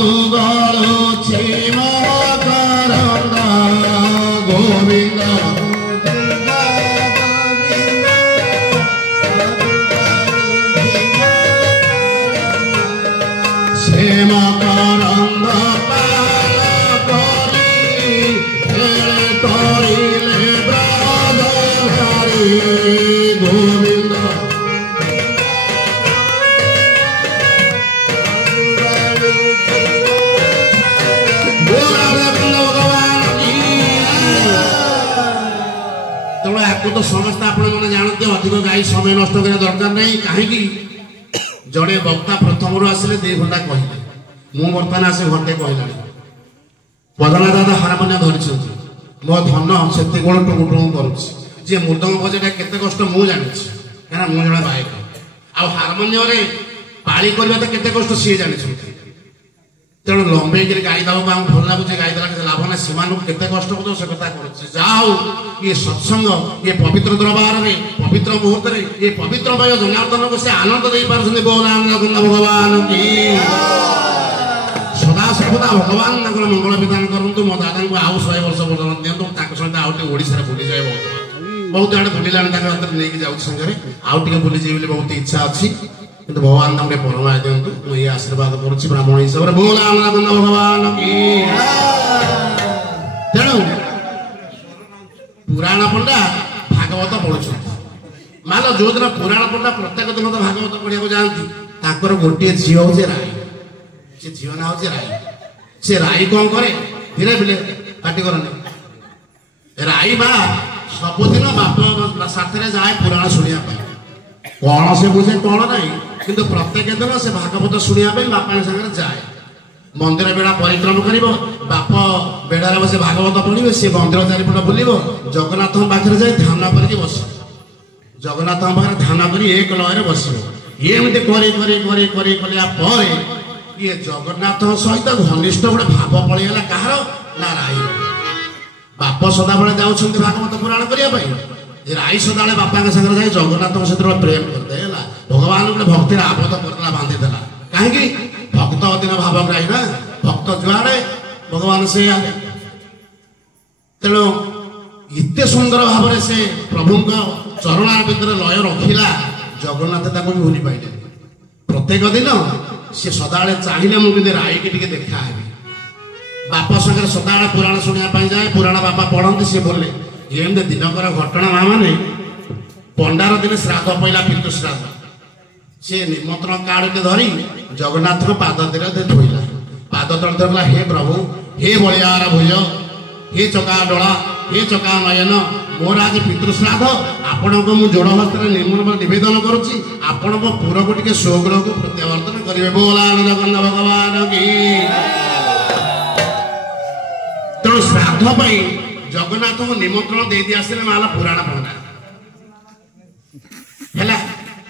ମଧୁଗଳୁଛି ମକରନ୍ଦ ଗୋବିନ୍ଦ ସେ ମକରନ୍ଦ ପାନ କରି କରିଲେ ବ୍ରଜଧାରୀ ଗୋବିନ୍ଦ तो समस्त आपण मैंने जानते अधिक गाई समय नष्ट करने दरकार नहीं कहीं जड़े वक्ता प्रथम आसिले 2 घंटा कहले मु बर्तमान आसे घंटे कहला पदना दादा हारमोनिया धरी मो धन से गुण टुकुटुकु करुच्ची जी मृदंग बजेटा केते कष्ट मु जानी क्या मु जड़े गायक आ हारमोनियम पाली करवा तो केते कष्ट सी जानी तेणु लंबे गाई देवा भल लगुच गाई देला लाभ ना से कष्ट हो से कथा कर ये सत्संग ये पवित्र दरबार में पवित्र मुहूर्त में ये पवित्र भय जनार्दन को से आनंद दे पार्टी भगवान की सदा सर्वदा भगवान मंगल विधान करूँ मो दादा को आउ 100 वर्ष पर्यटन दिखाँ सहित आउ ओडिशा बुली जाए बहुत आड़े बुलाने नहीं जाऊँगे आउ टे बुली जाए बहुत इच्छा अच्छी किंतु भगवान नाम परमा दिंतु मुझे आशीर्वाद करुच्ची ब्राह्मण हिसाब से भगवान की तेणु पुराण पंडा भागवत पढ़ुं मान जो दिन पुराण पंडा प्रत्येक दिन तो भागवत पढ़ा जाती गोटे झील हूँ राय से झील ना हूँ राय से राय कौन करे धीरे धीरे पार्टी करनी राई माँ सबुदिन बाप साथ जाए पुराण शुणा कौन से बुझे कौन ना किंतु प्रत्येक दिन से भागवत शुणा बापा सागर जाए मंदिर बेड़ा परिक्रम कर बाप बेड़ार बस भागवत पढ़े सी मंदिर चारिपट बुल जगन्नाथ पाखे जाए ध्यान करके बस जगन्नाथ पाखे ध्यान कर एक लय बस एमती पर ये जगन्नाथ सहित घनिष्ठ गोटे भाव पलैगला कहार ना राई बाप सदाबले जाऊँ भागवत पुराण करने राई सदा बापा सागर जाए जगन्नाथ सहित प्रेम करते भगवान गोटे भक्ति आबद्ध करदेला बांधिदेला कहीं भक्त अधीन भावग्राही ना भक्त जुआड़े भगवान से तेणु एते सुंदर भाव से प्रभु चरणार लय रखिला जगन्नाथ ताको भी भूली पाइले प्रत्येक दिन सी सदा चाहिए मुझे राय की देखा है बापा सागर सदा पुराण शुणा जाए पुराण बापा पढ़ते सी बोले एमती दिनकर घटना माँ मैंने 15 दिन श्राद्ध पहला पितृ श्राद्ध से निमंत्रण कार्ड के धरी जगन्नाथ को पाद तीर धोला पाद तल धरला हे प्रभु हे बलियार भुज हे चका डोला हे चका नयन मोर आज पितृश्राद्ध आपण को मु जोड़ हस्त निवेदन करुच्ची आपण पुर को टे स्वग्रह को प्रत्यावर्तन करेंगे बोला जगन्नाथ भगवान की तेणु श्राद्ध जगन्नाथ को निमंत्रण दे दी आसले माला पुराण पंडा